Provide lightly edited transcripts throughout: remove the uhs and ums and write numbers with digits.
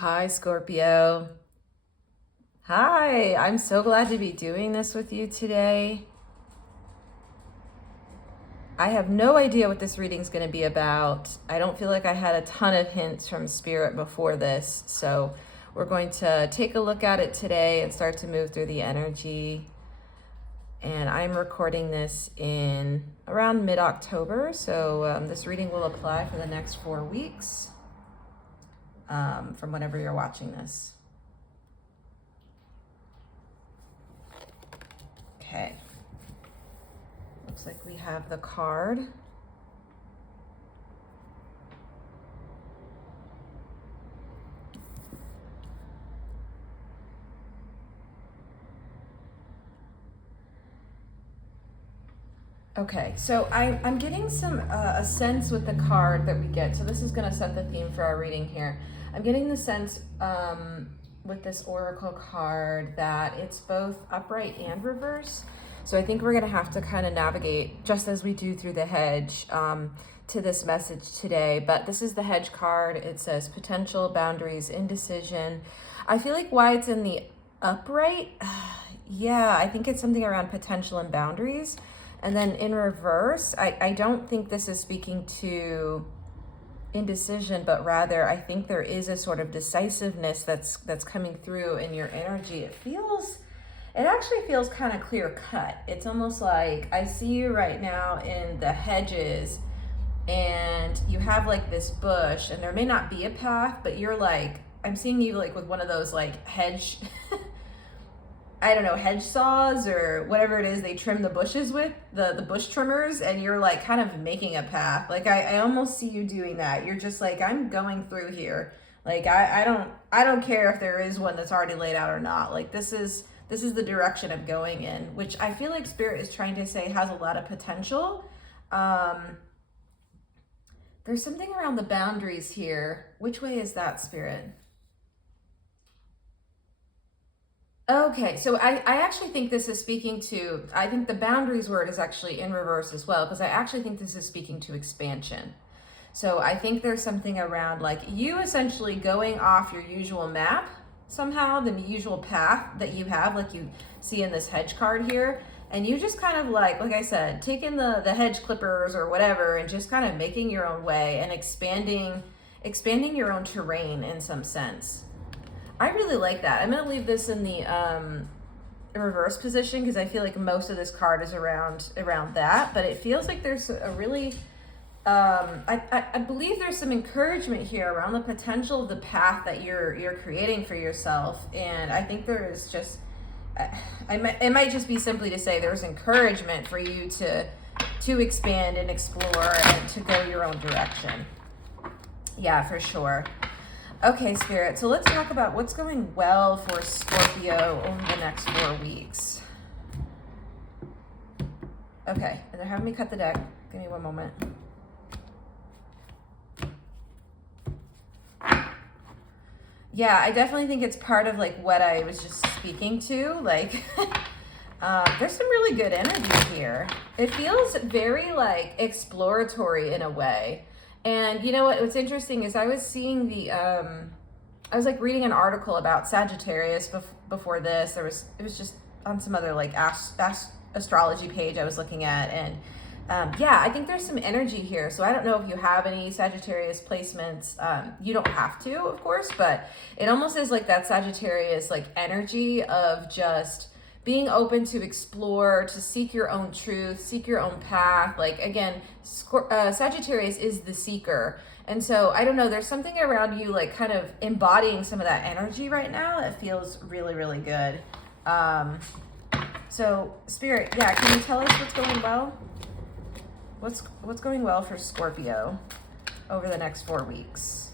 Hi, Scorpio. Hi, I'm so glad to be doing this with you today. I have no idea what this reading's going to be about. I don't feel like I had a ton of hints from Spirit before this, so we're going to take a look at it today and start to move through the energy. And I'm recording this in around mid-October, so this reading will apply for the next 4 weeks from whenever you're watching this. Okay. Looks like we have the card. Okay, so I'm getting a sense with the card that we get. So this is going to set the theme for our reading here. I'm getting the sense with this oracle card that it's both upright and reverse. So I think we're going to have to kind of navigate, just as we do through the hedge, to this message today. But this is the hedge card. It says potential, boundaries, indecision. I feel like why it's in the upright, yeah, I think it's something around potential and boundaries. And then in reverse, I don't think this is speaking to indecision, but rather I think there is a sort of decisiveness that's coming through in your energy. It actually feels kind of clear cut. It's almost like I see you right now in the hedges and you have like this bush and there may not be a path, but you're like, I'm seeing you like with one of those like hedge I don't know, hedge saws or whatever it is they trim the bushes with, the bush trimmers, and you're like kind of making a path. Like I almost see you doing that. You're just like, I'm going through here. Like I don't care if there is one that's already laid out or not. Like this is the direction I'm going in, which I feel like Spirit is trying to say has a lot of potential. There's something around the boundaries here. Which way is that, Spirit? Okay, so I actually think this is speaking to, I think the boundaries word is actually in reverse as well, because I actually think this is speaking to expansion. So I think there's something around like you essentially going off your usual map somehow, the usual path that you have, like you see in this hedge card here, and you just kind of like I said, taking the hedge clippers or whatever and just kind of making your own way and expanding your own terrain in some sense. I really like that. I'm going to leave this in the reverse position because I feel like most of this card is around that, but it feels like there's a really, I believe there's some encouragement here around the potential of the path that you're creating for yourself. And I think there is just, it might just be simply to say there's encouragement for you to expand and explore and to go your own direction. Yeah, for sure. Okay, Spirit, so let's talk about what's going well for Scorpio over the next 4 weeks. Okay, and they're having me cut the deck. Give me one moment. Yeah, I definitely think it's part of like what I was just speaking to. Like, there's some really good energy here. It feels very like exploratory in a way. And you know what's interesting is I was seeing I was like reading an article about Sagittarius before this. It was just on some other like astrology page I was looking at, and yeah, I think there's some energy here. So I don't know if you have any Sagittarius placements. You don't have to, of course, but it almost is like that Sagittarius like energy of just being open to explore, to seek your own truth, seek your own path. Like again, Sagittarius is the seeker. And so I don't know, there's something around you like kind of embodying some of that energy right now that feels really, really good. So Spirit, yeah, can you tell us what's going well? What's going well for Scorpio over the next 4 weeks?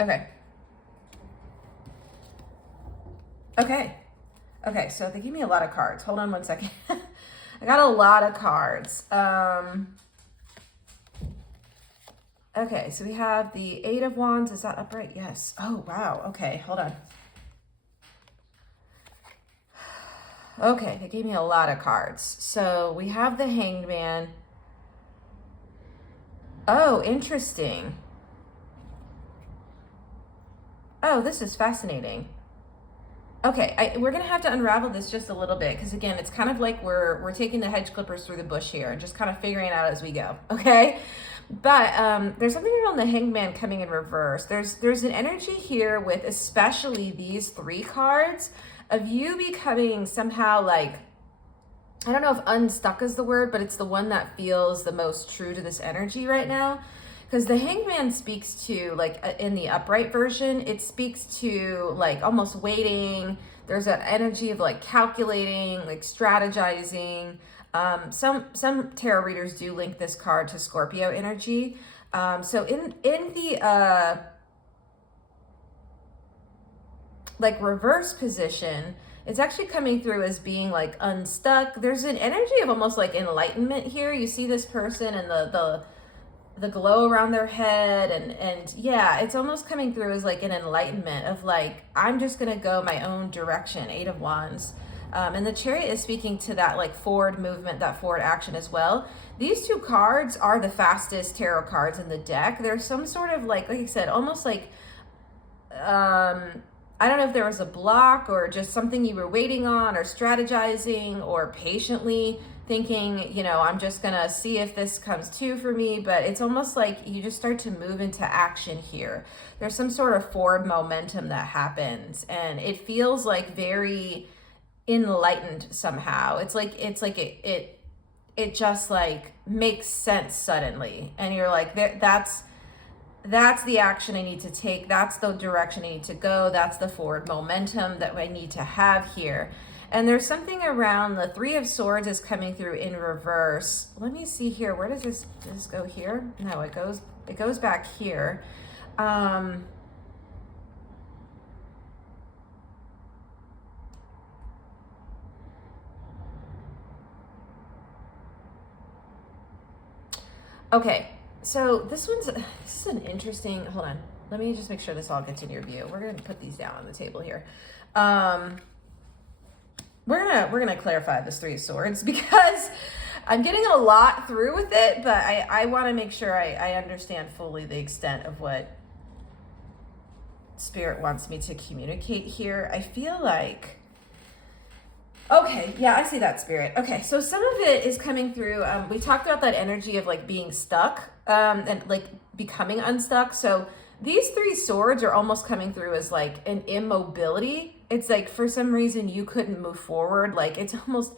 Okay. Okay, so they give me a lot of cards. Hold on one second. I got a lot of cards. Okay, so we have the 8 of Wands. Is that upright? Yes. Oh, wow. Okay, hold on. Okay, they gave me a lot of cards. So we have the Hanged Man. Oh, interesting. Oh, this is fascinating. Okay, we're gonna have to unravel this just a little bit, because again, it's kind of like we're taking the hedge clippers through the bush here and just kind of figuring it out as we go, okay? But there's something around the Hangman coming in reverse. There's an energy here with especially these 3 cards of you becoming somehow like, I don't know if unstuck is the word, but it's the one that feels the most true to this energy right now. Because the Hangman speaks to, like, in the upright version, it speaks to, like, almost waiting. There's an energy of, like, calculating, like, strategizing. Some tarot readers do link this card to Scorpio energy. So in the, like, reverse position, it's actually coming through as being, like, unstuck. There's an energy of almost, like, enlightenment here. You see this person and the glow around their head, and yeah, it's almost coming through as like an enlightenment of like, I'm just gonna go my own direction. 8 of Wands. And the Chariot is speaking to that like forward movement, that forward action as well. These 2 cards are the fastest tarot cards in the deck. There's some sort of like I said, almost like I don't know if there was a block or just something you were waiting on or strategizing or patiently thinking, you know, I'm just gonna see if this comes to for me, but it's almost like you just start to move into action here. There's some sort of forward momentum that happens, and it feels like very enlightened somehow. It's like it just like makes sense suddenly, and you're like, that's the action I need to take. That's the direction I need to go. That's the forward momentum that I need to have here. And there's something around the 3 of Swords is coming through in reverse. Let me see here. Where does this go here? No, it goes back here. Okay, so this is an interesting, hold on. Let me just make sure this all gets in your view. We're gonna put these down on the table here. We're gonna clarify this 3 of Swords because I'm getting a lot through with it, but I want to make sure I understand fully the extent of what Spirit wants me to communicate here. I feel like, okay, yeah, I see that, Spirit. Okay, so some of it is coming through. We talked about that energy of like being stuck and like becoming unstuck. So these 3 swords are almost coming through as like an immobility. It's like for some reason you couldn't move forward. Like it's almost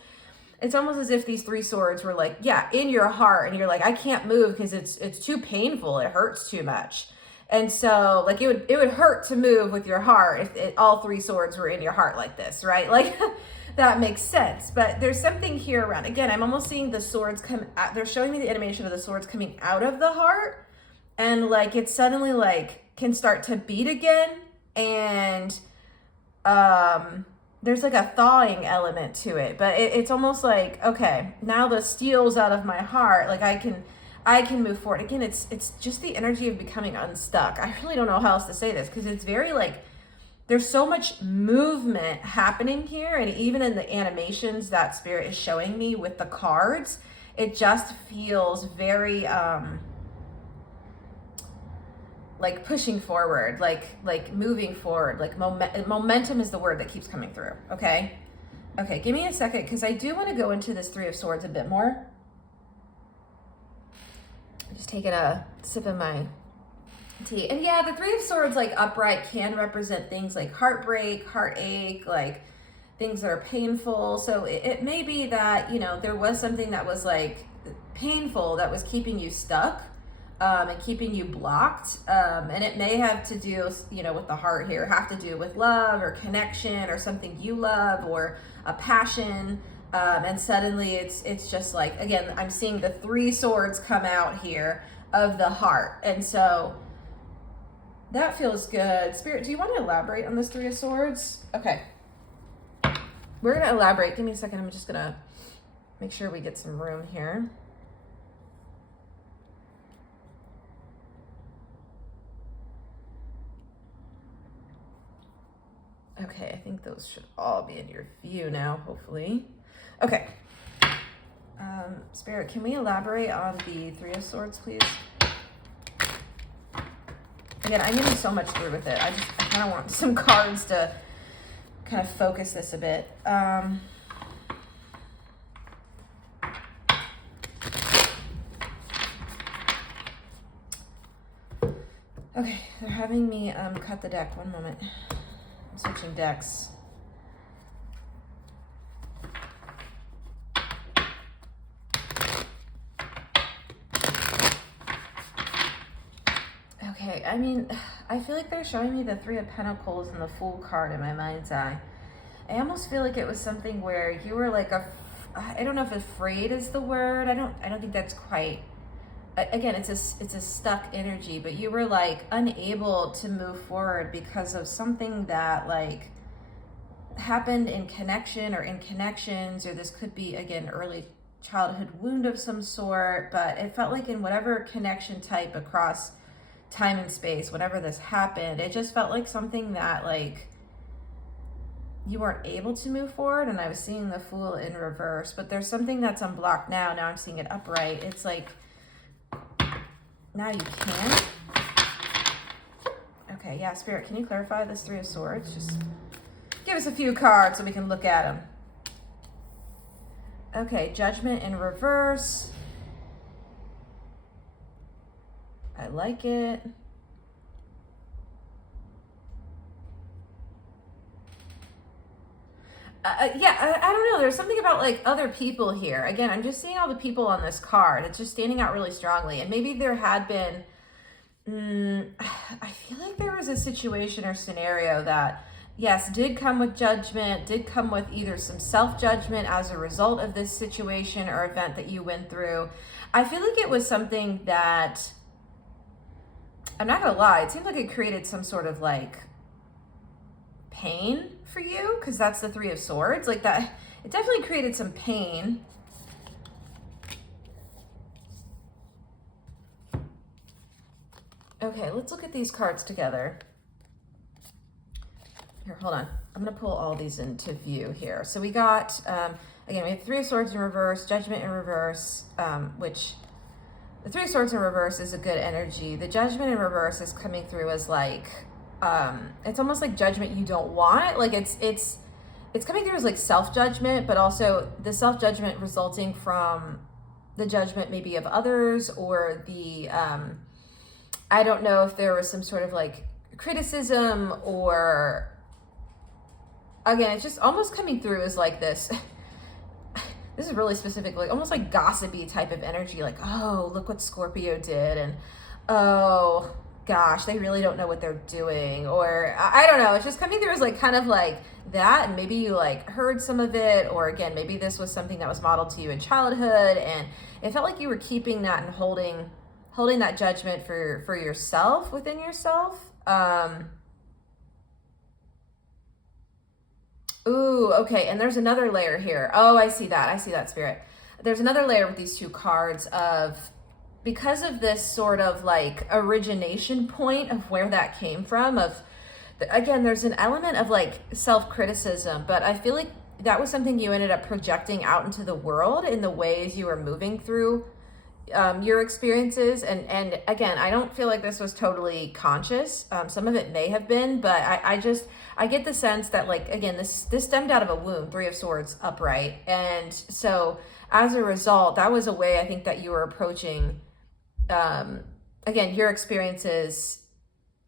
as if these 3 swords were like, yeah, in your heart, and you're like, I can't move because it's too painful. It hurts too much. And so like it would hurt to move with your heart if all 3 swords were in your heart like this, right? Like that makes sense. But there's something here around, again, I'm almost seeing the swords come out. They're showing me the animation of the swords coming out of the heart, and like it suddenly like can start to beat again, and there's like a thawing element to it, but it's almost like, okay, now the steel's out of my heart, like I can move forward again. It's just the energy of becoming unstuck. I really don't know how else to say this, because it's very like there's so much movement happening here, and even in the animations that Spirit is showing me with the cards, it just feels very like pushing forward, like moving forward, like momentum is the word that keeps coming through. Okay, give me a second, because I do want to go into this 3 of Swords a bit more. I'm just taking a sip of my tea. And yeah, the 3 of Swords, like upright, can represent things like heartbreak, heartache, like things that are painful. So it may be that, you know, there was something that was like painful that was keeping you stuck. And keeping you blocked, and it may have to do, you know, with the heart here, have to do with love or connection or something you love or a passion, and suddenly it's just like, again, I'm seeing the 3 swords come out here of the heart, and so that feels good. Spirit, do you want to elaborate on this 3 of Swords? Okay, we're gonna elaborate. Give me a second. I'm just gonna make sure we get some room here. Okay, I think those should all be in your view now, hopefully. Okay. Spirit, can we elaborate on the 3 of Swords, please? Again, I'm getting so much through with it. I kind of want some cards to kind of focus this a bit. Okay, they're having me cut the deck. One moment. I'm switching decks. Okay, I mean, I feel like they're showing me the Three of Pentacles and the Fool card in my mind's eye. I almost feel like it was something where you were like I don't know if afraid is the word. I don't think that's quite. Again, it's a stuck energy, but you were like unable to move forward because of something that like happened in connection or in connections, or this could be, again, early childhood wound of some sort, but it felt like in whatever connection type across time and space, whatever this happened, it just felt like something that like you weren't able to move forward. And I was seeing the Fool in reverse, but there's something that's unblocked now. Now I'm seeing it upright. It's like, now you can. Okay, yeah, Spirit, can you clarify this Three of Swords? Just give us a few cards so we can look at them. Okay, Judgment in reverse. I like it. Yeah, I don't know. There's something about like other people here. Again, I'm just seeing all the people on this card. It's just standing out really strongly. And maybe there had been, I feel like there was a situation or scenario that, yes, did come with judgment, did come with either some self-judgment as a result of this situation or event that you went through. I feel like it was something that, I'm not gonna lie, it seemed like it created some sort of like pain for you, because that's the Three of Swords. Like that, it definitely created some pain. Okay, let's look at these cards together. Here, hold on. I'm gonna pull all these into view here. So we got, again, we have Three of Swords in reverse, Judgment in reverse, which the Three of Swords in reverse is a good energy. The Judgment in reverse is coming through as like, it's almost like judgment you don't want. Like it's coming through as like self-judgment, but also the self-judgment resulting from the judgment maybe of others, or the, I don't know if there was some sort of like criticism, or again, it's just almost coming through as like this, this is really specific, like almost like gossipy type of energy. Like, oh, look what Scorpio did. And, oh, gosh, they really don't know what they're doing. Or I don't know, it's just coming through as like kind of like that. And maybe you like heard some of it, or again, maybe this was something that was modeled to you in childhood, and it felt like you were keeping that and holding that judgment for yourself, within yourself. Ooh, okay, and there's another layer here. Oh, I see that, Spirit. There's another layer with these two cards of, because of this sort of like origination point of where that came from, of, again, there's an element of like self-criticism, but I feel like that was something you ended up projecting out into the world in the ways you were moving through your experiences. And again, I don't feel like this was totally conscious. Some of it may have been, but I get the sense that, like, again, this stemmed out of a wound, Three of Swords upright. And so as a result, that was a way I think that you were approaching, again, your experiences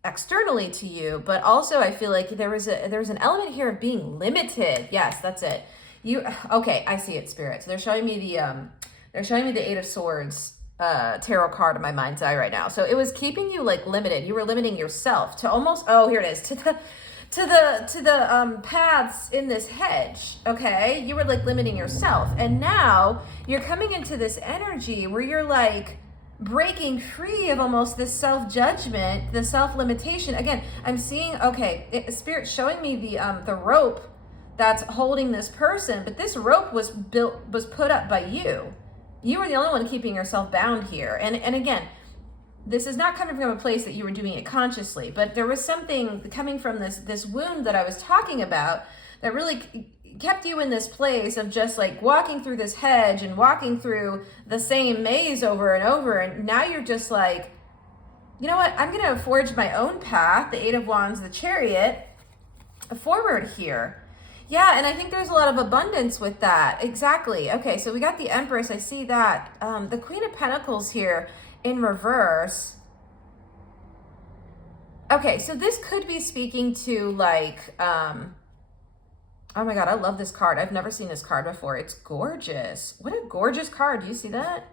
externally to you, but also I feel like there was an element here of being limited. Yes, that's it. Okay, I see it, Spirit. So they're showing me the Eight of Swords tarot card in my mind's eye right now. So it was keeping you like limited. You were limiting yourself to almost, oh, here it is, to the paths in this hedge. Okay, you were like limiting yourself, and now you're coming into this energy where you're like breaking free of almost this self-judgment, the self-limitation. Again, I'm seeing, okay, Spirit showing me the rope that's holding this person, but this rope was put up by you. You were the only one keeping yourself bound here. And again, this is not coming from a place that you were doing it consciously, but there was something coming from this wound that I was talking about that really kept you in this place of just like walking through this hedge and walking through the same maze over and over. And now you're just like, you know what? I'm going to forge my own path, the Eight of Wands, the Chariot, forward here. Yeah, and I think there's a lot of abundance with that. Exactly. Okay, so we got the Empress. I see that. The Queen of Pentacles here in reverse. Okay, so this could be speaking to like, oh my God, I love this card. I've never seen this card before. It's gorgeous. What a gorgeous card. Do you see that?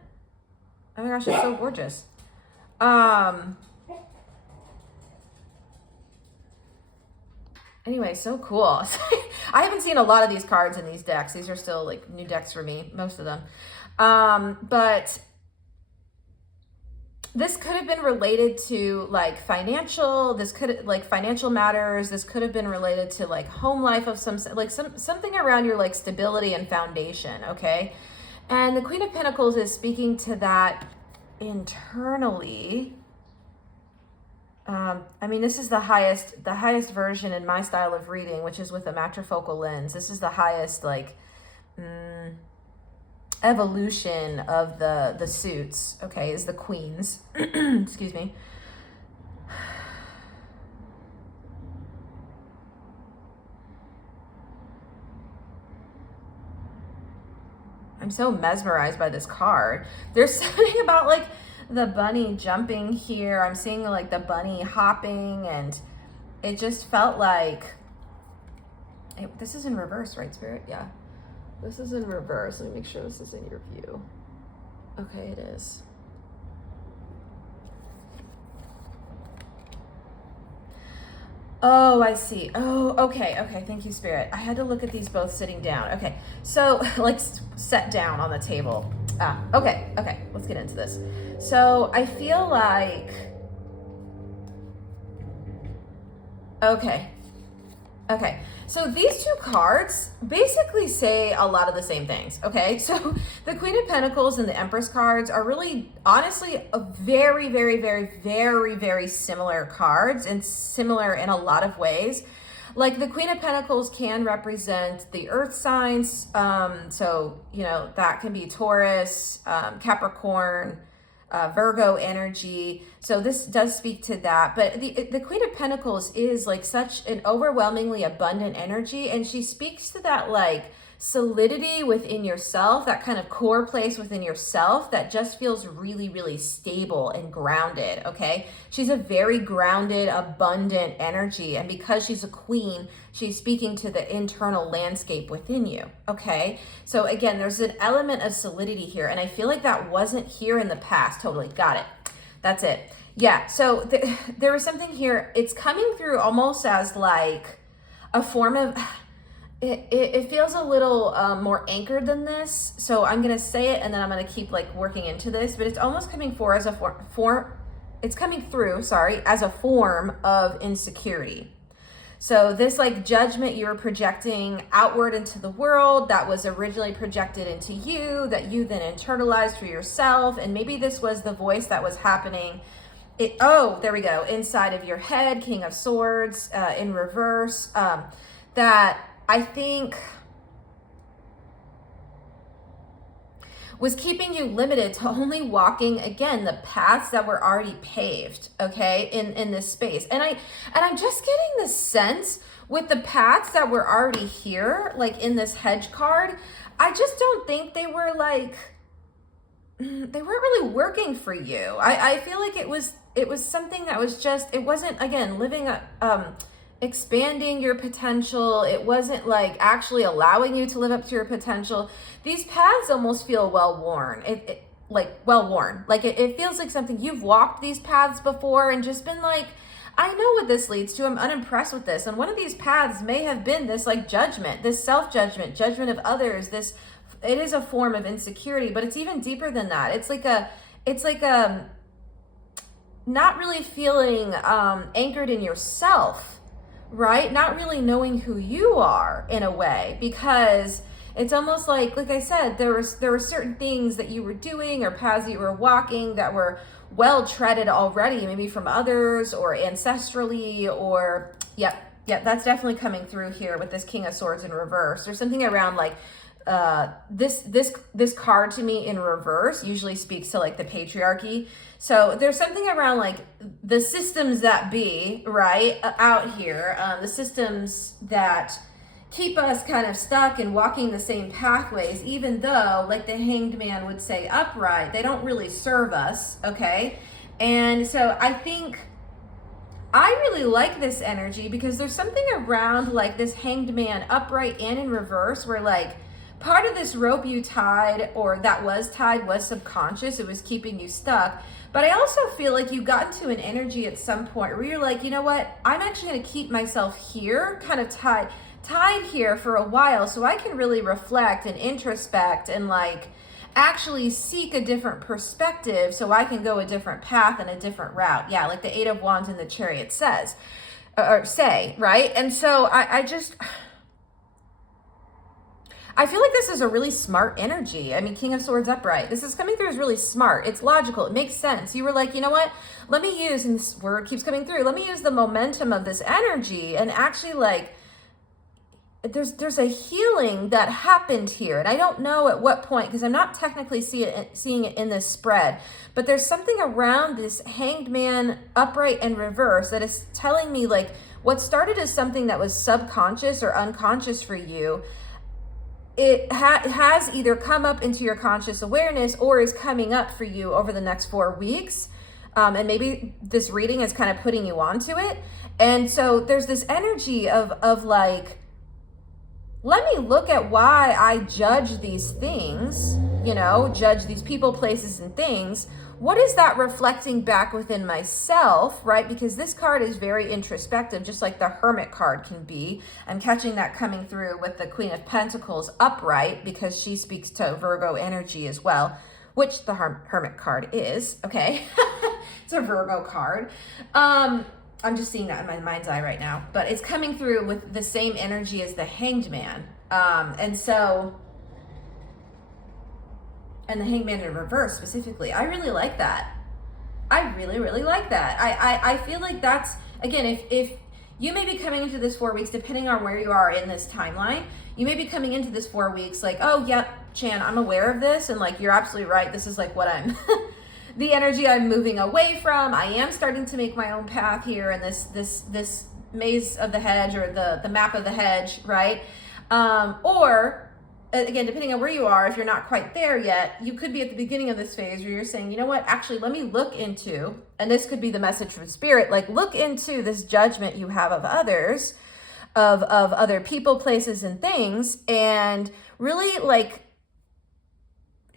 Oh my gosh, it's so gorgeous. Anyway, so cool. I haven't seen a lot of these cards in these decks. These are still like new decks for me, most of them. But this could have been related to like financial matters. This could have been related to like home life of something around your like stability and foundation. Okay. And the Queen of Pentacles is speaking to that internally. I mean, this is the highest version in my style of reading, which is with a matrifocal lens. This is the highest like evolution of the suits. Okay, is the Queens. Excuse me. I'm so mesmerized by this card. There's something about like the bunny jumping here. I'm seeing like the bunny hopping, and it just felt like this is in reverse, right, Spirit? Yeah, this is in reverse. Let me make sure this is in your view. Okay, it is. Oh, I see. Oh, okay. Okay. Thank you, Spirit. I had to look at these both sitting down. Okay. So like set down on the table. Okay. Okay. Let's get into this. So I feel like, okay. Okay. So these two cards basically say a lot of the same things. Okay. So the Queen of Pentacles and the Empress cards are really, honestly, a very, very, very, very, very similar cards, and similar in a lot of ways. Like the Queen of Pentacles can represent the earth signs. So, you know, that can be Taurus, Capricorn, Virgo energy. So this does speak to that. But the Queen of Pentacles is like such an overwhelmingly abundant energy, and she speaks to that like solidity within yourself, that kind of core place within yourself that just feels really, really stable and grounded. Okay, she's a very grounded, abundant energy, and because she's a queen, she's speaking to the internal landscape within you. Okay, so again, there's an element of solidity here, and I feel like that wasn't here in the past. Totally got it. That's it. Yeah, so there was something here. It's coming through almost as like a form of, it feels a little more anchored than this. So I'm gonna say it, and then I'm gonna keep like working into this, but it's almost coming through, as a form of insecurity. So this like judgment you were projecting outward into the world that was originally projected into you, that you then internalized for yourself. And maybe this was the voice that was happening. There we go. Inside of your head, King of Swords in reverse. That I think was keeping you limited to only walking, again, the paths that were already paved, okay, in this space. And I'm just getting the sense with the paths that were already here, like in this hedge card, I just don't think they were like, they weren't really working for you. I feel like it was something that was just, it wasn't, again, living expanding your potential. It wasn't like actually allowing you to live up to your potential. These paths almost feel well-worn. It feels like something you've walked these paths before and just been like, I know what this leads to. I'm unimpressed with this. And one of these paths may have been this like judgment, this self-judgment, judgment of others. It is a form of insecurity, but it's even deeper than that. It's like not really feeling anchored in yourself, right? Not really knowing who you are in a way, because it's almost like I said, there were certain things that you were doing or paths that you were walking that were well treaded already, maybe from others or ancestrally, or yep, that's definitely coming through here with this King of Swords in reverse. There's something around like this card to me in reverse usually speaks to like the patriarchy. So there's something around like the systems that be, right, out here, the systems that keep us kind of stuck and walking the same pathways, even though, like the Hanged Man would say, upright, they don't really serve us, okay? And so I think I really like this energy because there's something around like this Hanged Man upright and in reverse where like part of this rope you tied or that was tied was subconscious. It was keeping you stuck. But I also feel like you got into an energy at some point where you're like, you know what? I'm actually going to keep myself here, kind of tied here for a while so I can really reflect and introspect and like actually seek a different perspective so I can go a different path and a different route. Yeah, like the Eight of Wands in the Chariot says, or say, right? And so I feel like this is a really smart energy. I mean, King of Swords upright. This is coming through as really smart. It's logical. It makes sense. You were like, you know what? Let me use, and this word keeps coming through, let me use the momentum of this energy and actually like, there's a healing that happened here. And I don't know at what point, because I'm not technically seeing it in this spread, but there's something around this Hanged Man upright and reverse that is telling me like what started as something that was subconscious or unconscious for you, it has either come up into your conscious awareness or is coming up for you over the next 4 weeks. And maybe this reading is kind of putting you onto it. And so there's this energy of like, let me look at why I judge these things, you know, judge these people, places, and things. What is that reflecting back within myself, right? Because this card is very introspective, just like the Hermit card can be. I'm catching that coming through with the Queen of Pentacles upright because she speaks to Virgo energy as well, which the Hermit card is, okay? It's a Virgo card. I'm just seeing that in my mind's eye right now, but it's coming through with the same energy as the Hanged Man. And the Hanged Man in reverse specifically. I really like that. I really, really like that. I feel like that's, again, if you may be coming into this 4 weeks, depending on where you are in this timeline, you may be coming into this 4 weeks like, oh, yep, Chan, I'm aware of this. And like, you're absolutely right. This is like what I'm, the energy I'm moving away from. I am starting to make my own path here in this maze of the hedge or the map of the hedge, right? Or again, depending on where you are, if you're not quite there yet, you could be at the beginning of this phase where you're saying, you know what, actually, let me look into, and this could be the message from Spirit, like look into this judgment you have of others, of other people, places, and things, and really like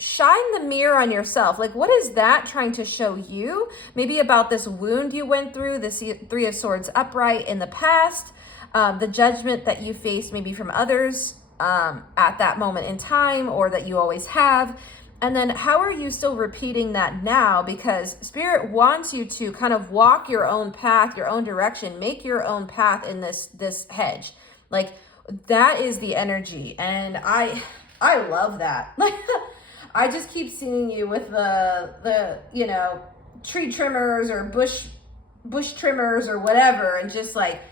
shine the mirror on yourself. Like, what is that trying to show you? Maybe about this wound you went through, the Three of Swords upright in the past, the judgment that you faced maybe from others at that moment in time, or that you always have. And then how are you still repeating that now? Because Spirit wants you to kind of walk your own path, your own direction, make your own path in this hedge. Like, that is the energy. And I love that. Like, I just keep seeing you with the you know, tree trimmers or bush trimmers or whatever, and just like,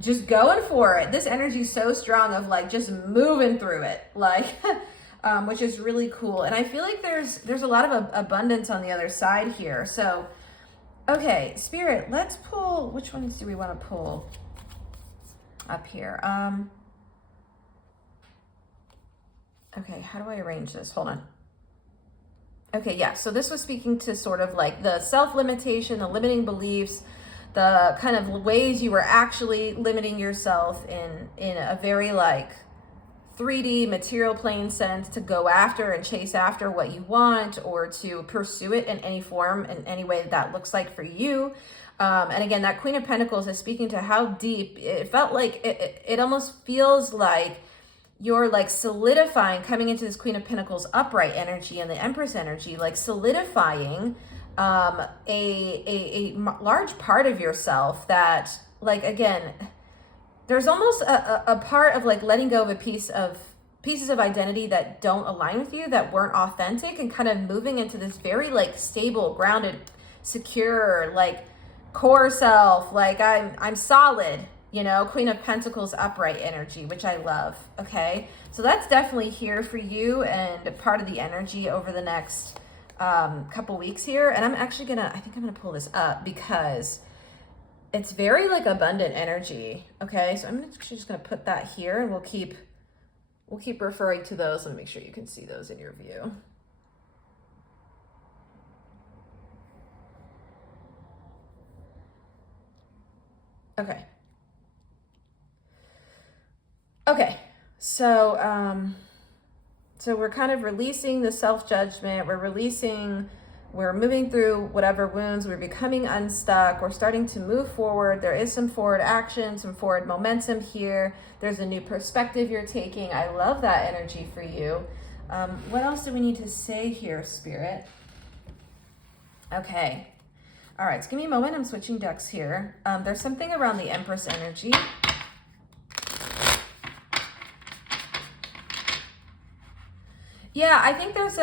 just going for it. This energy is so strong of like just moving through it, like, which is really cool. And I feel like there's a lot of abundance on the other side here. So, okay, Spirit, let's pull, which ones do we want to pull up here? Okay, how do I arrange this? Hold on. Okay, yeah, so this was speaking to sort of like the self-limitation, the limiting beliefs, the kind of ways you were actually limiting yourself in a very like 3D material plane sense to go after and chase after what you want, or to pursue it in any form, in any way that looks like for you. And again, that Queen of Pentacles is speaking to how deep it felt like. It almost feels like you're like solidifying, coming into this Queen of Pentacles upright energy and the Empress energy, like solidifying a large part of yourself that, like, again, there's almost a part of like letting go of pieces of identity that don't align with you, that weren't authentic, and kind of moving into this very like stable, grounded, secure, like core self. Like, I'm solid, you know, Queen of Pentacles upright energy, which I love, okay? So that's definitely here for you and part of the energy over the next couple weeks here. And I'm actually I think I'm gonna pull this up because it's very like abundant energy, okay? So I'm actually just gonna put that here and we'll keep referring to those. Let me make sure you can see those in your view. Okay. Okay, so so we're kind of releasing the self-judgment. We're moving through whatever wounds. We're becoming unstuck. We're starting to move forward. There is some forward action, some forward momentum here. There's a new perspective you're taking. I love that energy for you. What else do we need to say here, Spirit? Okay. All right, so give me a moment. I'm switching decks here. There's something around the Empress energy. Yeah, I think there's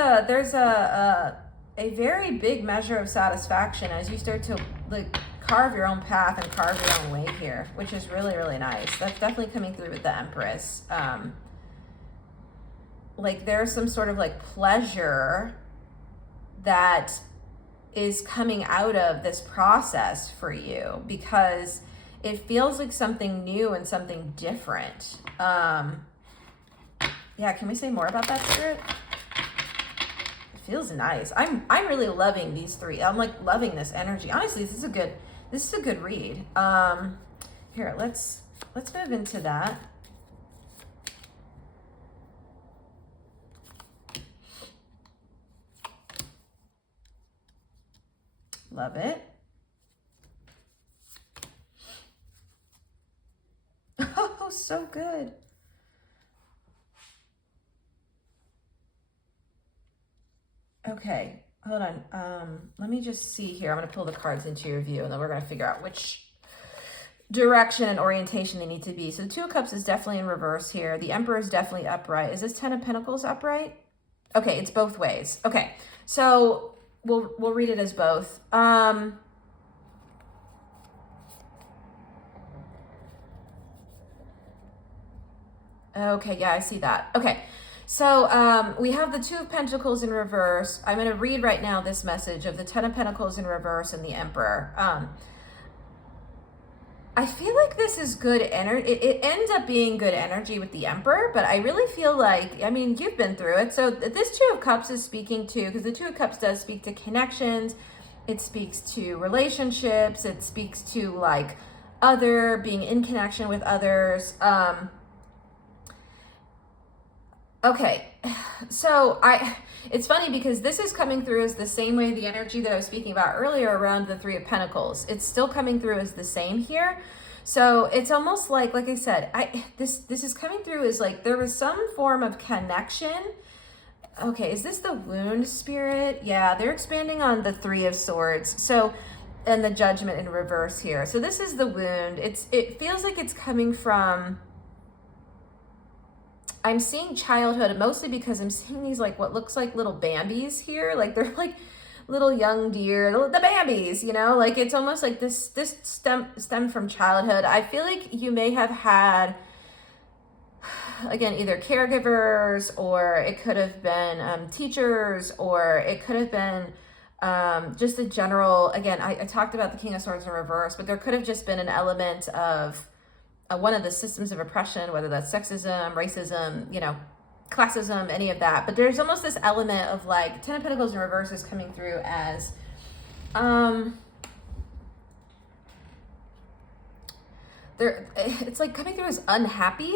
a very big measure of satisfaction as you start to like carve your own path and carve your own way here, which is really, really nice. That's definitely coming through with the Empress. Like there's some sort of like pleasure that is coming out of this process for you because it feels like something new and something different. Yeah, can we say more about that, Spirit? It feels nice. I'm really loving these three. I'm like loving this energy. Honestly, this is a good read. Here, let's move into that. Love it. Oh, so good. Okay, hold on. Let me just see here. I'm going to pull the cards into your view, and then we're going to figure out which direction and orientation they need to be. So the Two of Cups is definitely in reverse here. The Emperor is definitely upright. Is this Ten of Pentacles upright? Okay, it's both ways. Okay, so we'll read it as both. Okay, yeah, I see that. Okay. So we have the Two of Pentacles in reverse. I'm going to read right now this message of the Ten of Pentacles in reverse and the Emperor. I feel like this is good energy. It ends up being good energy with the Emperor, but I really feel like, I mean, you've been through it. So this Two of Cups is speaking to, because the Two of Cups does speak to connections. It speaks to relationships. It speaks to like being in connection with others. Okay, so it's funny because this is coming through as the same way the energy that I was speaking about earlier around the Three of Pentacles. It's still coming through as the same here. So it's almost like I said, this is coming through as like there was some form of connection. Okay, is this the wound, Spirit? Yeah, they're expanding on the Three of Swords. So, and the Judgment in reverse here. So this is the wound. It feels like it's coming from, I'm seeing childhood, mostly because I'm seeing these like what looks like little Bambis here. Like they're like little young deer, the Bambis, you know, like it's almost like this stemmed from childhood. I feel like you may have had, again, either caregivers, or it could have been teachers, or it could have been just a general, again, I talked about the King of Swords in reverse, but there could have just been an element of one of the systems of oppression, whether that's sexism, racism, you know, classism, any of that. But there's almost this element of like Ten of Pentacles in reverse is coming through as it's like coming through as unhappy.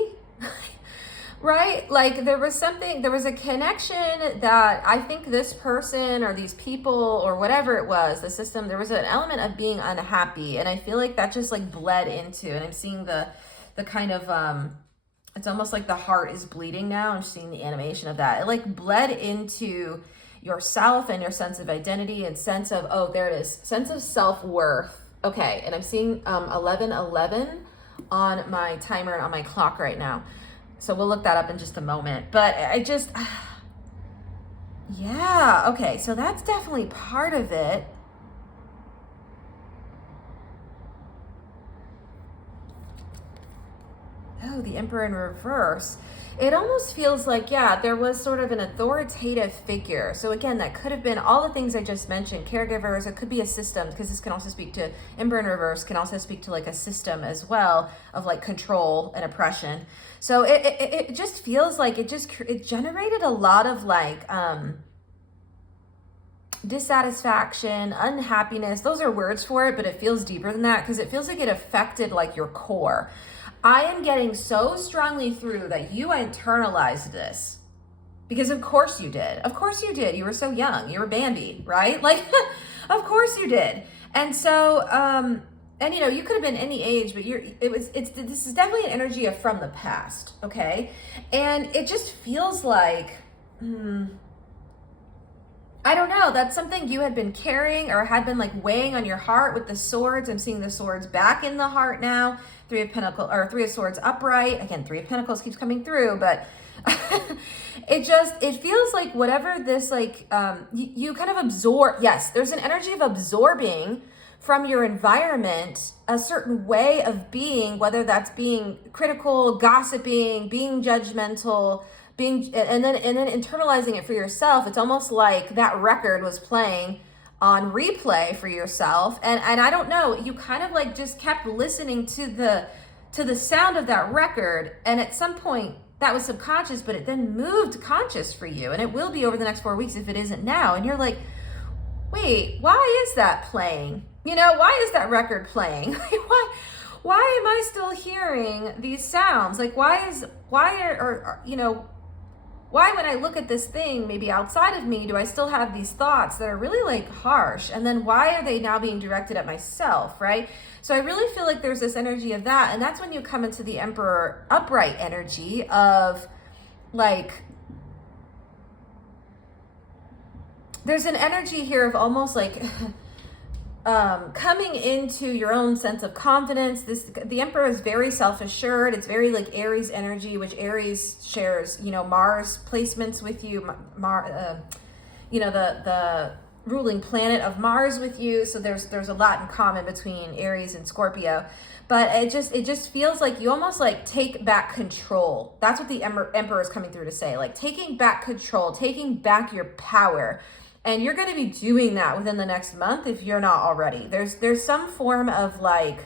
Right? Like there was a connection that I think this person or these people or whatever it was, the system, there was an element of being unhappy. And I feel like that just like bled into, and I'm seeing the kind of, it's almost like the heart is bleeding now. I'm seeing the animation of that. It like bled into yourself and your sense of identity and sense of, oh, there it is, sense of self-worth. Okay. And I'm seeing 11:11 on my timer and on my clock right now. So we'll look that up in just a moment. But I just, yeah, okay. So that's definitely part of it. oh, the Emperor in reverse, it almost feels like, yeah, there was sort of an authoritative figure. So again, that could have been all the things I just mentioned, caregivers, it could be a system, because this can also speak to, Emperor in reverse can also speak to like a system as well of like control and oppression. So it just feels like it generated a lot of like, dissatisfaction, unhappiness. Those are words for it, but it feels deeper than that because it feels like it affected like your core. I am getting so strongly through that you internalized this, because of course you did. Of course you did. You were so young. You were Bambi, right? Like, of course you did. And so, and you know, you could have been any age, but this is definitely an energy of from the past, okay? And it just feels like, I don't know, that's something you had been carrying or had been like weighing on your heart with the swords. I'm seeing the swords back in the heart now. Three of Swords upright. Again, Three of Pentacles keeps coming through, but it feels like whatever this like, you kind of absorb. Yes, there's an energy of absorbing from your environment a certain way of being, whether that's being critical, gossiping, being judgmental, and then internalizing it for yourself. It's almost like that record was playing on replay for yourself, and I don't know, you kind of like just kept listening to the sound of that record, and at some point that was subconscious, but it then moved conscious for you, and it will be over the next 4 weeks if it isn't now. And you're like, wait, why is that playing? You know, why is that record playing? Why am I still hearing these sounds? Like, why when I look at this thing, maybe outside of me, do I still have these thoughts that are really like harsh? And then why are they now being directed at myself, right? So I really feel like there's this energy of that. And that's when you come into the Emperor upright energy of like, there's an energy here of almost like coming into your own sense of confidence. The Emperor is very self-assured. It's very like Aries energy, which Aries shares, you know, Mars placements with you, you know, the ruling planet of Mars with you. So there's a lot in common between Aries and Scorpio. But it just feels like you almost like take back control. That's what the Emperor is coming through to say, like taking back control, taking back your power. And you're going to be doing that within the next month if you're not already. There's some form of like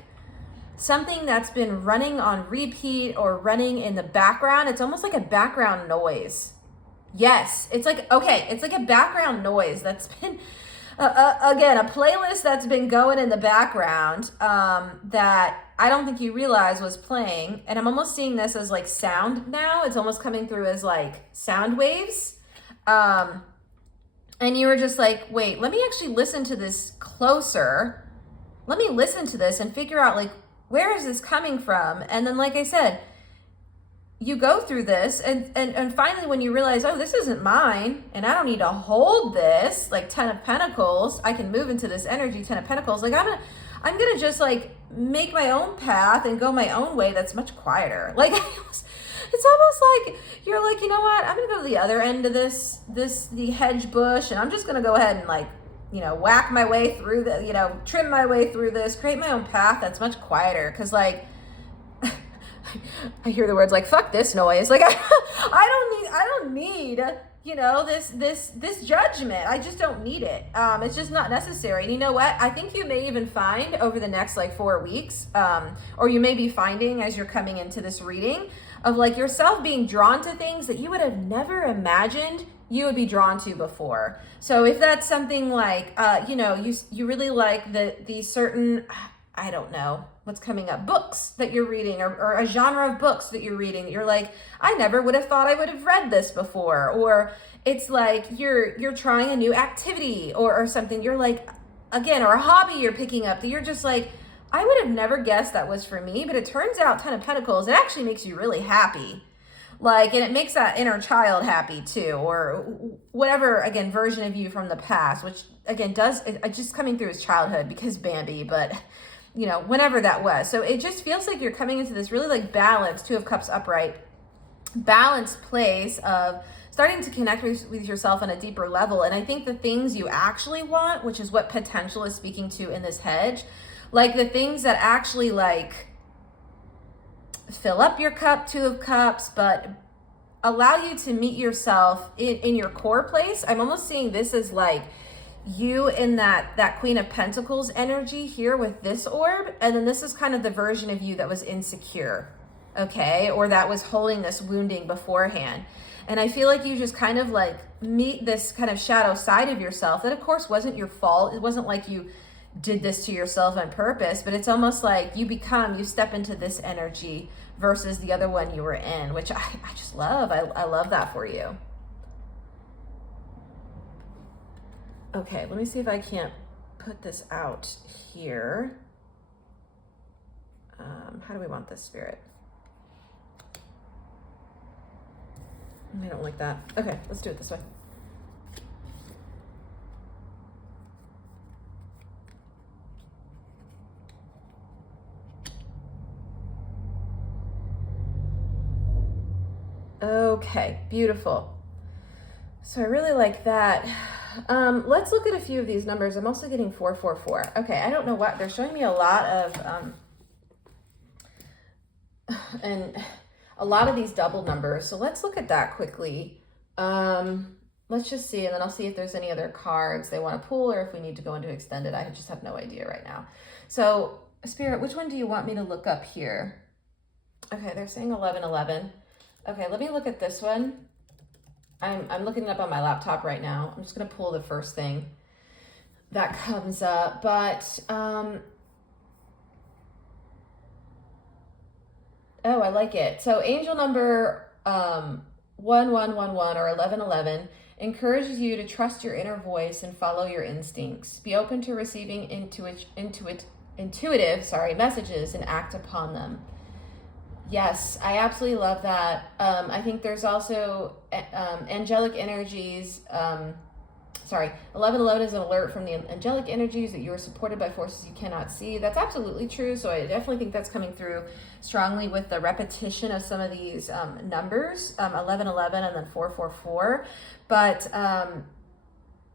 something that's been running on repeat or running in the background. It's almost like a background noise. Yes, it's like, okay, it's like a background noise that's been, again, a playlist that's been going in the background that I don't think you realize was playing. And I'm almost seeing this as like sound now. It's almost coming through as like sound waves. And you were just like, wait, let me actually listen to this closer. Let me listen to this and figure out like, where is this coming from? And then, like I said, you go through this and finally when you realize, oh, this isn't mine and I don't need to hold this, like 10 of Pentacles, I can move into this energy, 10 of Pentacles. Like I'm gonna just like make my own path and go my own way that's much quieter. Like it's almost like you're like, you know what, I'm gonna go to the other end of the hedge bush and I'm just gonna go ahead and like, you know, whack my way through the, you know, trim my way through this, create my own path that's much quieter. Cause like, I hear the words like, fuck this noise. Like I don't need, you know, this judgment. I just don't need it. It's just not necessary. And you know what? I think you may even find over the next like 4 weeks, or you may be finding as you're coming into this reading of like yourself being drawn to things that you would have never imagined you would be drawn to before. So if that's something like, you know, you really like the certain, I don't know what's coming up, books that you're reading or a genre of books that you're reading that you're like, I never would have thought I would have read this before. Or it's like you're trying a new activity or something. You're like, again, or a hobby you're picking up that you're just like, I would have never guessed that was for me, but it turns out 10 of Pentacles, it actually makes you really happy. Like, and it makes that inner child happy too, or whatever, again, version of you from the past, which again, it's just coming through as childhood because Bambi, but you know, whenever that was. So it just feels like you're coming into this really like balanced, 2 of Cups upright, balanced place of starting to connect with yourself on a deeper level. And I think the things you actually want, which is what potential is speaking to in this hedge, like the things that actually like fill up your cup, 2 of Cups, but allow you to meet yourself in your core place. I'm almost seeing this as like you in that Queen of Pentacles energy here with this orb. And then this is kind of the version of you that was insecure, okay? Or that was holding this wounding beforehand. And I feel like you just kind of like meet this kind of shadow side of yourself that of course wasn't your fault. It wasn't like you did this to yourself on purpose, but it's almost like you step into this energy versus the other one you were in, which I just love. I love that for you. Okay, let me see if I can't put this out here. How do we want this, Spirit? I don't like that. Okay, let's do it this way. Okay, beautiful. So I really like that. Let's look at a few of these numbers. I'm also getting 444. Okay, I don't know what, they're showing me a lot of, and a lot of these double numbers. So let's look at that quickly. Let's just see, and then I'll see if there's any other cards they want to pull or if we need to go into extended. I just have no idea right now. So Spirit, which one do you want me to look up here? Okay, they're saying 1111. Okay, let me look at this one. I'm looking it up on my laptop right now. I'm just going to pull the first thing that comes up. But, oh, I like it. So angel number 1111 or 1111 encourages you to trust your inner voice and follow your instincts. Be open to receiving intuitive messages and act upon them. Yes, I absolutely love that. I think there's also angelic energies. 1111 is an alert from the angelic energies that you are supported by forces you cannot see. That's absolutely true. So I definitely think that's coming through strongly with the repetition of some of these numbers, 1111 and then 444. But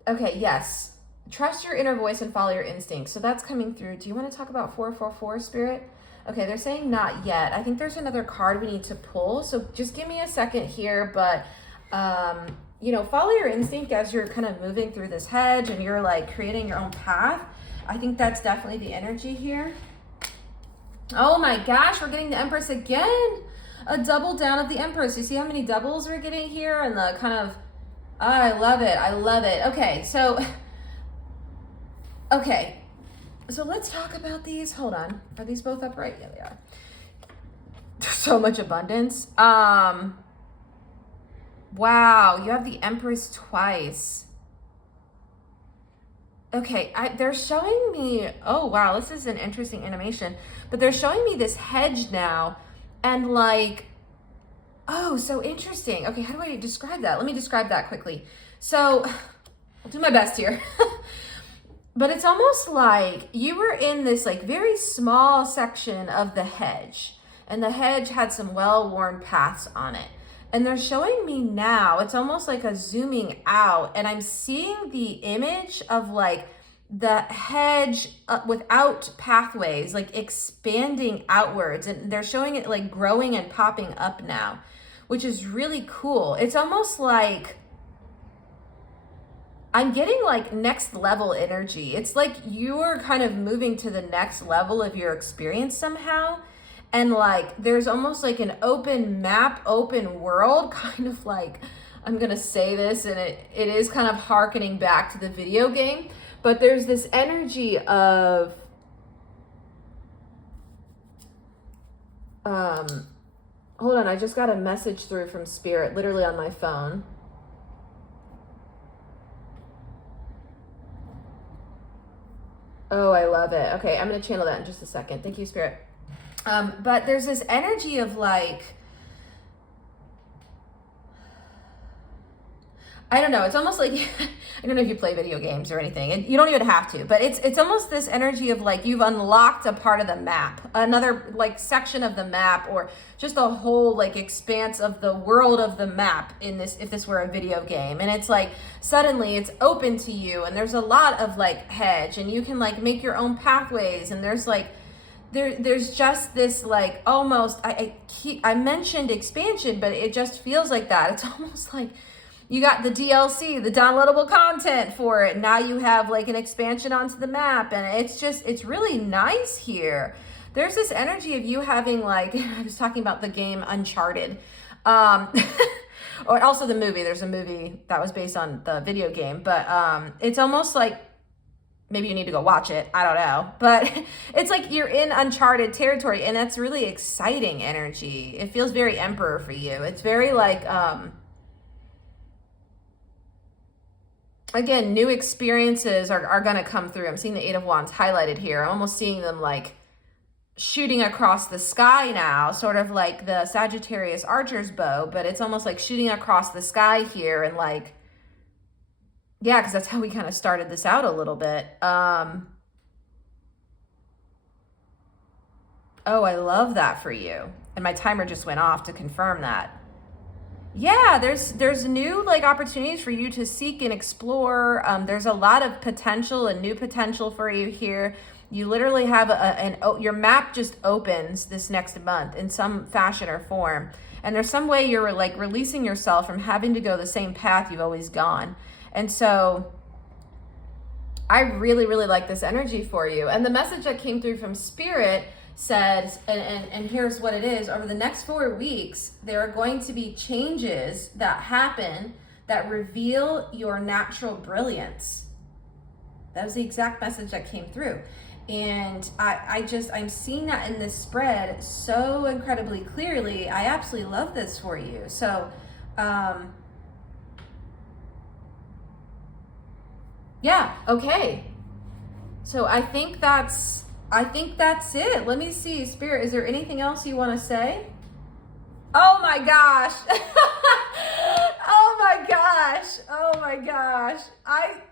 okay, yes. Trust your inner voice and follow your instincts. So that's coming through. Do you want to talk about 444, Spirit? Okay, they're saying not yet. I think there's another card we need to pull. So just give me a second here, but follow your instinct as you're kind of moving through this hedge and you're like creating your own path. I think that's definitely the energy here. Oh my gosh, we're getting the Empress again. A double down of the Empress. You see how many doubles we're getting here and the kind of, oh, I love it. I love it. Okay, so let's talk about these. Hold on. Are these both upright? Yeah, they are. There's so much abundance. Wow, you have the Empress twice. Okay, they're showing me, oh wow, this is an interesting animation, but they're showing me this hedge now and like, oh, so interesting. Okay, how do I describe that? Let me describe that quickly. So I'll do my best here. But it's almost like you were in this like very small section of the hedge, and the hedge had some well-worn paths on it. And they're showing me now, it's almost like a zooming out, and I'm seeing the image of like the hedge without pathways, like expanding outwards. And they're showing it like growing and popping up now, which is really cool. It's almost like I'm getting like next level energy. It's like you're kind of moving to the next level of your experience somehow. And like, there's almost like an open map, open world, kind of like, I'm gonna say this and it is kind of hearkening back to the video game, but there's this energy of, hold on, I just got a message through from Spirit, literally on my phone. Oh, I love it. Okay, I'm going to channel that in just a second. Thank you, Spirit. But there's this energy of like, I don't know. It's almost like, I don't know if you play video games or anything, and you don't even have to, but it's almost this energy of like, you've unlocked a part of the map, another like section of the map, or just a whole like expanse of the world of the map in this, if this were a video game. And it's like, suddenly it's open to you and there's a lot of like hedge and you can like make your own pathways. And there's like there's just this like almost, I mentioned expansion, but it just feels like that. It's almost like you got the DLC, the downloadable content for it. Now you have like an expansion onto the map, and it's really nice here. There's this energy of you having like, I was talking about the game Uncharted, or also the movie. There's a movie that was based on the video game, but it's almost like, maybe you need to go watch it. I don't know. But it's like you're in uncharted territory, and that's really exciting energy. It feels very Emperor for you. It's very like, again, new experiences are going to come through. I'm seeing the Eight of Wands highlighted here. I'm almost seeing them like shooting across the sky now, sort of like the Sagittarius archer's bow, but it's almost like shooting across the sky here, and like, yeah, because that's how we kind of started this out a little bit. Oh, I love that for you. And my timer just went off to confirm that. Yeah, there's new like opportunities for you to seek and explore. There's a lot of potential and new potential for you here. You literally have your map just opens this next month in some fashion or form. And there's some way you're like releasing yourself from having to go the same path you've always gone. And so I really, really like this energy for you. And the message that came through from Spirit says, and here's what it is: over the next 4 weeks, there are going to be changes that happen that reveal your natural brilliance. That was the exact message that came through. And I'm seeing that in this spread so incredibly clearly. I absolutely love this for you. So, yeah, okay. So I think that's it. Let me see, Spirit, is there anything else you want to say? Oh my gosh. Oh my gosh. Oh my gosh.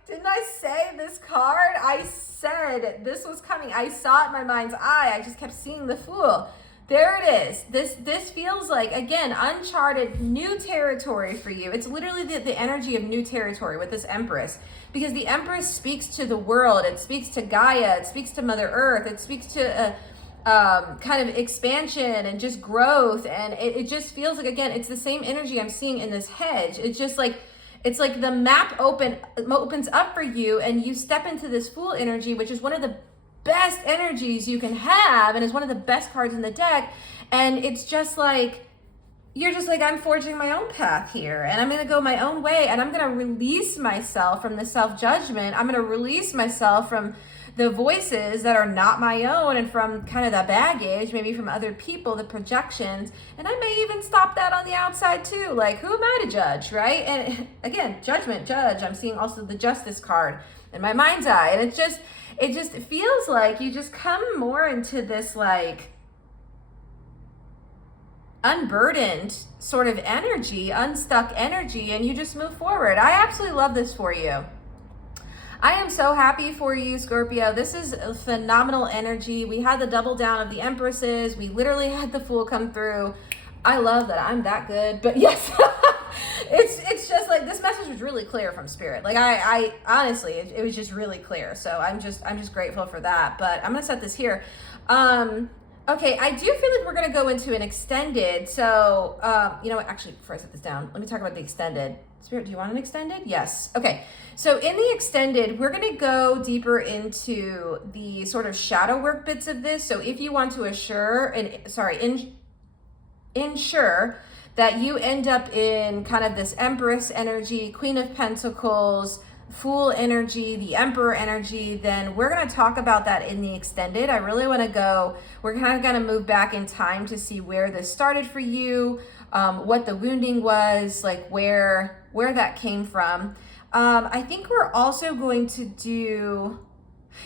Didn't I say this card? I said this was coming. I saw it in my mind's eye. I just kept seeing the Fool. There it is. This feels like, again, uncharted, new territory for you. It's literally the energy of new territory with this Empress, because the Empress speaks to the world. It speaks to Gaia. It speaks to Mother Earth. It speaks to kind of expansion and just growth. And it just feels like, again, it's the same energy I'm seeing in this hedge. It's just like, it's like the map opens up for you, and you step into this Fool energy, which is one of the best energies you can have, and is one of the best cards in the deck. And it's just like, you're just like, I'm forging my own path here, and I'm going to go my own way, and I'm going to release myself from the self-judgment. I'm going to release myself from the voices that are not my own, and from kind of the baggage, maybe from other people, the projections. And I may even stop that on the outside too. Like, who am I to judge, right? And again, judgment, judge. I'm seeing also the Justice card in my mind's eye. And it just feels like you just come more into this like unburdened sort of energy, unstuck energy, and you just move forward. I absolutely love this for you. I am so happy for you, Scorpio. This is a phenomenal energy. We had the double down of the Empresses. We literally had the Fool come through. I love that I'm that good, but yes, it's just like, this message was really clear from Spirit. Like I honestly, it was just really clear. So I'm just grateful for that. But I'm gonna set this here. Okay, I do feel like we're gonna go into an extended. So you know what? Actually, before I set this down, let me talk about the extended. Spirit, do you want an extended? Yes. Okay. So in the extended, we're going to go deeper into the sort of shadow work bits of this. So if you want to ensure that you end up in kind of this Empress energy, Queen of Pentacles, Fool energy, the Emperor energy, then we're going to talk about that in the extended. I really want to go, we're kind of going to move back in time to see where this started for you, what the wounding was, like where that came from. I think we're also going to do,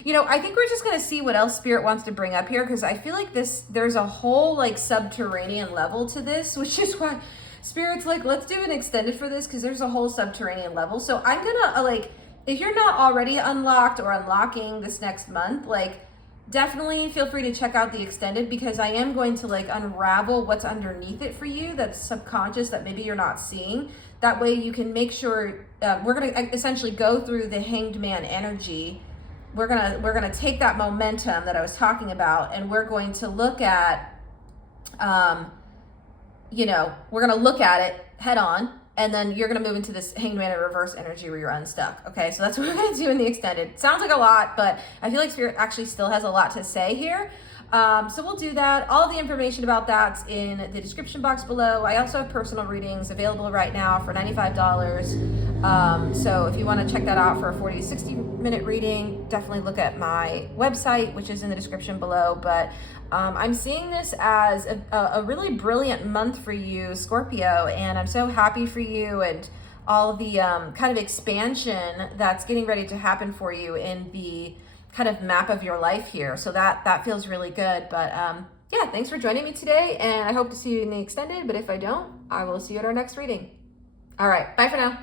I think we're just going to see what else Spirit wants to bring up here, because I feel like there's a whole like subterranean level to this, which is why Spirit's like, let's do an extended for this, because there's a whole subterranean level. So I'm gonna like, if you're not already unlocked or unlocking this next month, like definitely feel free to check out the extended, because I am going to like unravel what's underneath it for you that's subconscious that maybe you're not seeing. That way you can make sure, we're going to essentially go through the Hanged Man energy we're gonna take that momentum that I was talking about, and we're going to look at, we're gonna look at it head on, and then you're gonna move into this Hanged Man in reverse energy where you're unstuck. Okay, so that's what we're gonna do in the extended. Sounds like a lot, but I feel like Spirit actually still has a lot to say here. So we'll do that. All the information about that's in the description box below. I also have personal readings available right now for $95. So if you want to check that out for a 40 to 60 minute reading, definitely look at my website, which is in the description below. But I'm seeing this as a really brilliant month for you, Scorpio, and I'm so happy for you and all the kind of expansion that's getting ready to happen for you in the kind of map of your life here. So that feels really good. But yeah, thanks for joining me today, and I hope to see you in the extended, but if I don't, I will see you at our next reading. All right, bye for now.